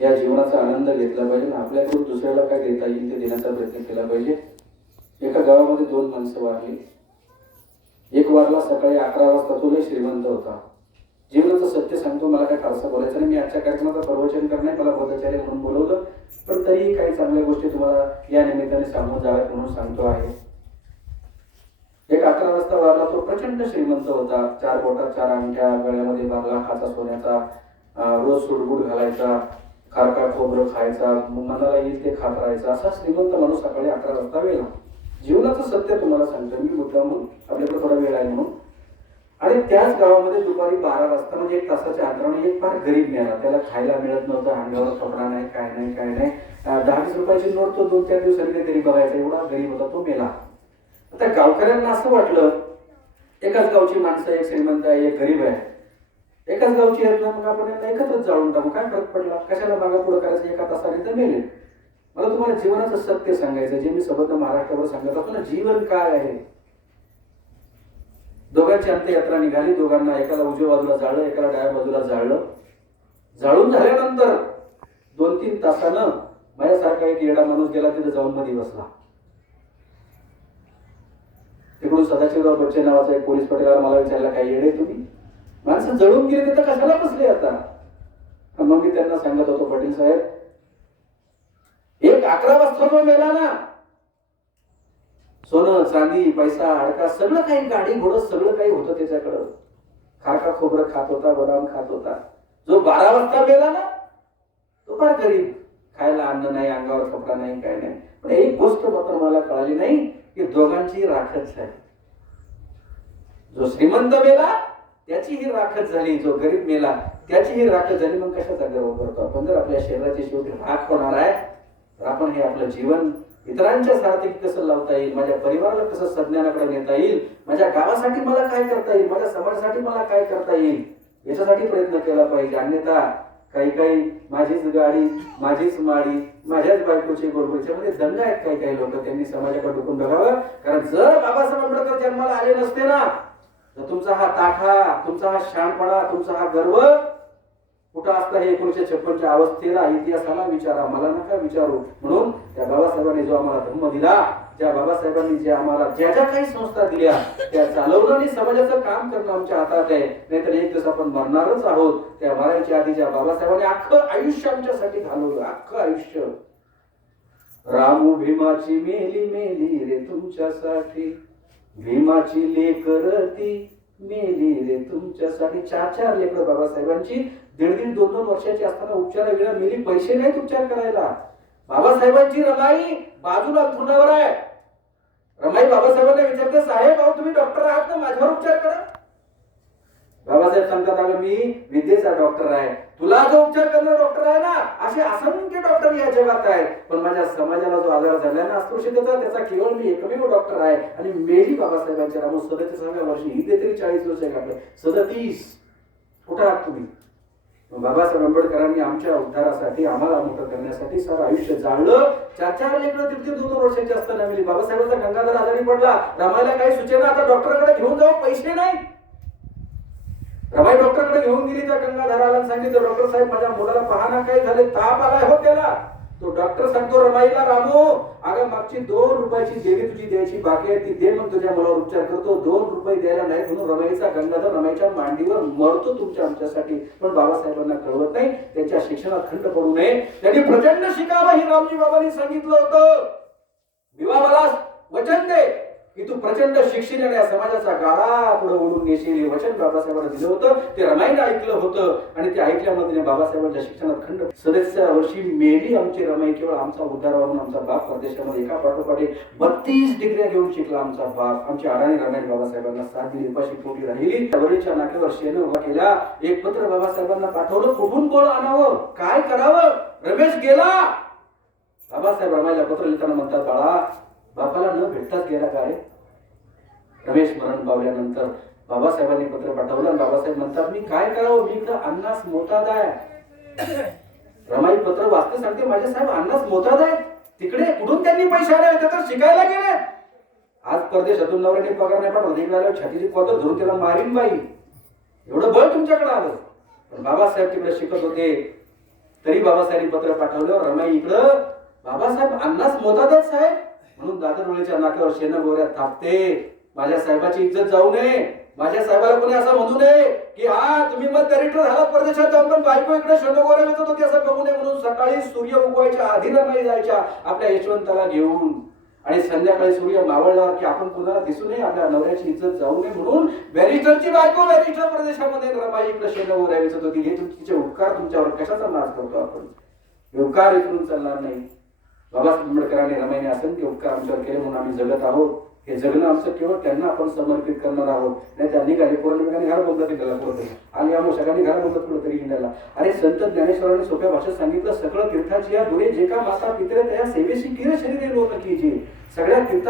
या जीवनाचा आनंद घेतला पाहिजे आणि आपल्याकडून दुसऱ्याला काय देता येईल ते देण्याचा प्रयत्न केला पाहिजे. एका गावामध्ये दोन माणसं वारली. एक वारला सकाळी अकरा वाजता तो लय श्रीमंत होता. जीवनाचं सत्य सांगतो मला काय फारसा बोलायचं नाही. मी आजच्या कार्यक्रमाचं प्रवचन करणार मला बोधाचार्य म्हणून बोलवलं. पण तरीही काही चांगल्या गोष्टी तुम्हाला या निमित्ताने सांगून जाव्यात म्हणून सांगतो आहे. एक अकरा वाजता वारला तो प्रचंड श्रीमंत होता. चार बोटा चार अंगठ्या गळ्यामध्ये बांगला खाचा सोन्याचा रोज सुडबुड घालायचा. खारका खोबरं खायचा मनाला येईल ते खात राहायचा. असा श्रीमंत माणूस सकाळी अकरा वाजता वेळा जीवनाचं सत्य तुम्हाला सांगतो मी मुद्दा म्हणून. आपल्याकडे थोडा वेळ आहे म्हणून. आणि त्याच गावामध्ये दुपारी बारा वाजता म्हणजे एक तासाच्या अंतराने एक फार गरीब मिळाला. त्याला खायला मिळत नव्हतं अंगावर कपडा नाही काय नाही काय नाही. दहा वीस रुपयाची नोट तो दोन चार दिवसांनी तरी बघायचा. एवढा गरीब होता तो मेला. आता गावकऱ्यांना असं वाटलं एकाच गावची माणसं एक श्रीमंत आहे एक गरीब आहे. एकाच गावची आहेत ना मग आपण यांना एकत्रच जाळून टाकू. काय फरक पडला? कशाला मागा पुढे करायचं? एका तासाने तर मेले मला तुम्हाला जीवनाचं सत्य सांगायचं जे मी सबंध महाराष्ट्रावर सांगत असतो ना जीवन काय आहे? दोघांची अंत्ययात्रा निघाली. दोघांना एकाला उजव्या बाजूला जाळलं एकाला डाव्या बाजूला जाळलं. जाळून झाल्यानंतर दोन तीन तासानं माझ्यासारखा एक येडा माणूस गेला तिथे जाऊन मध्ये बसला. तिकडून सदाशिवराव बच्चे नावाचा एक पोलीस पटेला मला विचारला काय येडे तुम्ही? माणसं जळून गेले तिथं कशाला बसले आता? मग मी त्यांना सांगत होतो पाटील साहेब एक अकरा वाजता जो मेला ना. सोनं चांदी पैसा अडका सगळं काही गाडी घोडं सगळं काही होतं त्याच्याकडं. खाका खोबरं खात होता बदाम खात होता. जो बारा वाजता मेला ना तो फार गरीब. खायला अन्न नाही अंगावर कपडा नाही काय नाही. पण एक गोष्ट मात्र मला कळाली नाही की दोघांची राखच आहे जो श्रीमंत मेला त्याची ही राखत झाली जो गरीब मेला त्याची ही राखत झाली मग कशाचा गर्व करतो आपण? जर आपल्या शरीराची शेवटी राख होणार आहे तर आपण हे आपलं जीवन इतरांच्या सारथी कसं लावता येईल? माझ्या परिवाराला कसं सज्ञानाकडे नेता येईल? माझ्या गावासाठी मला काय करता येईल? माझ्या समाजासाठी मला काय करता येईल? याच्यासाठी प्रयत्न केला पाहिजे. अन्यथा काही काही माझीच गाडी माझीच माडी माझ्याच बायकोची बरोबरच्या मध्ये दंग आहेत काही काही लोक. त्यांनी समाजाकडे डुकून बघावं. कारण जर बाबासाहेब आंबेडकर जन्माला आले नसते ना तर तुमचा हा ताठा तुमचा हा शहाणपणा तुमचा हा गर्व कुठं असता हे एकोणीशे छप्पनच्या अवस्थेला इतिहासाला विचारा. मला नका विचारू. म्हणून त्या बाबासाहेबांनी जो आम्हाला धम्म दिला ज्या बाबासाहेबांनी जे आम्हाला ज्या ज्या काही संस्था दिल्या त्या चालवणं आणि समाजाचं काम करणं आमच्या हातात आहे. नाहीतर एक दिवस आपण मरणारच आहोत. त्या मरायच्या आधी ज्या बाबासाहेबांनी अख्खं आयुष्य आमच्यासाठी घालवलं अख्खं आयुष्य. रामू भीमाची मेली मेली रे तुमच्यासाठी. भीमाची लेकर ती मेली रे तुमच्यासाठी. चार चार लेकर बाबासाहेबांची. दीड दीड दोन दोन वर्षाची असताना उपचार वेळा मेली पैसे नाहीत उपचार करायला. बाबासाहेबांची रमाई बाजूला अंथरुणावर आहे. रमाई बाबासाहेबांना विचारते साहेब अहो तुम्ही डॉक्टर आहात ना? माझ्यावर उपचार करा. बाबासाहेब सांगतात अगं मी विद्येचा डॉक्टर आहे. तुला जो उपचार करणारा डॉक्टर आहे ना असे असंख्य डॉक्टर या जगात आहेत. पण माझ्या समाजाला जो आजार झाला ना अस्पृश्यतेचा त्याचा केवळ मी एकमेव डॉक्टर आहे. आणि मेही बाबासाहेबांच्या रामू सदतीसाव्या वर्षी ही तरी चाळीस वर्ष काढले. सदतीस. कुठं आहात तुम्ही? बाबासाहेब आंबेडकरांनी आमच्या उद्धारासाठी आम्हाला मोठं करण्यासाठी सारं आयुष्य जाळलं. चार चार लेकरं तिथे दोन दोन वर्षाची असताना मिली बाबासाहेबांचा गंगाधर आजारी पडला. रमायला काही सूचना आता डॉक्टरकडे घेऊन जाऊ पैसे नाही. रमाई डॉक्टरकडे घेऊन गेली त्या गंगाधराला सांगितलं डॉक्टर साहेब माझ्या मुलाला पाहणा काय झाले? ताप आलाय हो त्याला. तो डॉक्टर सांगतो रमाईला रामू अगं मागची दोन रुपयाची देवी तुझी द्यायची बाकी आहे ती दे मग तुझ्या मुलावर उपचार करतो. दोन रुपये द्यायला नाही म्हणून रमाईचा गंगाधर रमाईच्या मांडीवर मरतो तुमच्या आमच्यासाठी. पण बाबासाहेबांना कळवत नाही त्यांच्या शिक्षणात खंड पडू नये. त्यांनी प्रचंड शिकावं ही रामजी बाबांनी सांगितलं होतं. विवाह मला वचन दे. की तू प्रचंड शिक्षण आणि या समाजाचा गाळा पुढे ओढून नेशील. हे वचन बाबासाहेबांना दिलं होतं. ते रमाईने ऐकलं होतं आणि ते ऐकल्यामध्ये बाबासाहेबांच्या शिक्षणात खंड सदस्य वर्षी मेली आमची रमाई केवळ आमचा उद्धार म्हणून आमचा बाप परदेशामध्ये एका पाठोपाठ बत्तीस डिग्र्या घेऊन शिकला आमचा बाप. आमची अडाणी राहणारी बाबासाहेबांना साथ दिली उपाशी पोटी राहिली. वडीलच्या नाक्यावर शेनं उभा केला. एक पत्र बाबासाहेबांना पाठवलं. कुठून कोण आणावं? काय करावं? रमेश गेला. बाबासाहेब रमाईला पत्र लिहिताना म्हणतात बाळा बापाला न भेटताच गेला का रे? रमेश मरण पावल्यानंतर बाबासाहेबांनी पत्र पाठवलं. आणि बाबासाहेब म्हणतात मी काय करावं? मी तर अन्नास मोताद आहे. रमाई पत्र वाचते सांगते माझे साहेब अन्नास मोताद आहे तिकडे कुठून त्यांनी पैसे आले होते तर शिकायला गेले. आज परदेशातून नवऱ्याने पगार नाही पाठवला. इकडे आल्यावर छातीची पदर धरून त्याला मारीन बाई. एवढं बळ तुमच्याकडे आलं. पण बाबासाहेब तिकडे शिकत होते. तरी बाबासाहेबांनी पत्र पाठवलं. रमाई इकडं बाबासाहेब अन्नास मोतात साहेब म्हणून दादरवळीच्या नाक्यावर शेण गोऱ्यात थापते. माझ्या साहेबाची इज्जत जाऊ नये. माझ्या साहेबाला कोणी असं म्हणू नये की हा तुम्ही मग डायरेक्टर झाला परदेशात जाऊन पण बायको इकडे शनगोऱ्या येत होती असं बघू नये. म्हणून सकाळी सूर्य उगवायच्या आधी नाही जायच्या आपल्या यशवंताला घेऊन. आणि संध्याकाळी सूर्य मावळल्यावर की आपण कुणाला दिसू नये? आपल्या नवऱ्याची इज्जत जाऊ नये. म्हणून बॅरिस्टरची बायको बॅरिस्टर प्रदेशामध्ये रमाई इकडे शेणगोऱ्या येत होती. हे तुमचे उपकार तुमच्यावर कशाचा नाश करतो आपण? उपकार इकडून चालणार नाही. बाबासाहेब आंबेडकरांनी रमाईने असंख्य उपकार आमच्यावर केले म्हणून आम्ही जगत आहोत. हे जगणं आमचं केवळ त्यांना आपण समर्पित करणार आहोत. नाही त्यांनी गाडी पौर्णिमेकाने घर बोलतात त्याला कुठं आणि या सगळ्यांनी घर बोलतात कुठं तरी हिंडायला. अरे संत ज्ञानेश्वरांनी सोप्या भाषेत सांगितलं सगळं तीर्थाची या दुरे जे का माता पित्रे त्या सेवेशी किर शरीर लोक की जी. सगळ्या तीर्थ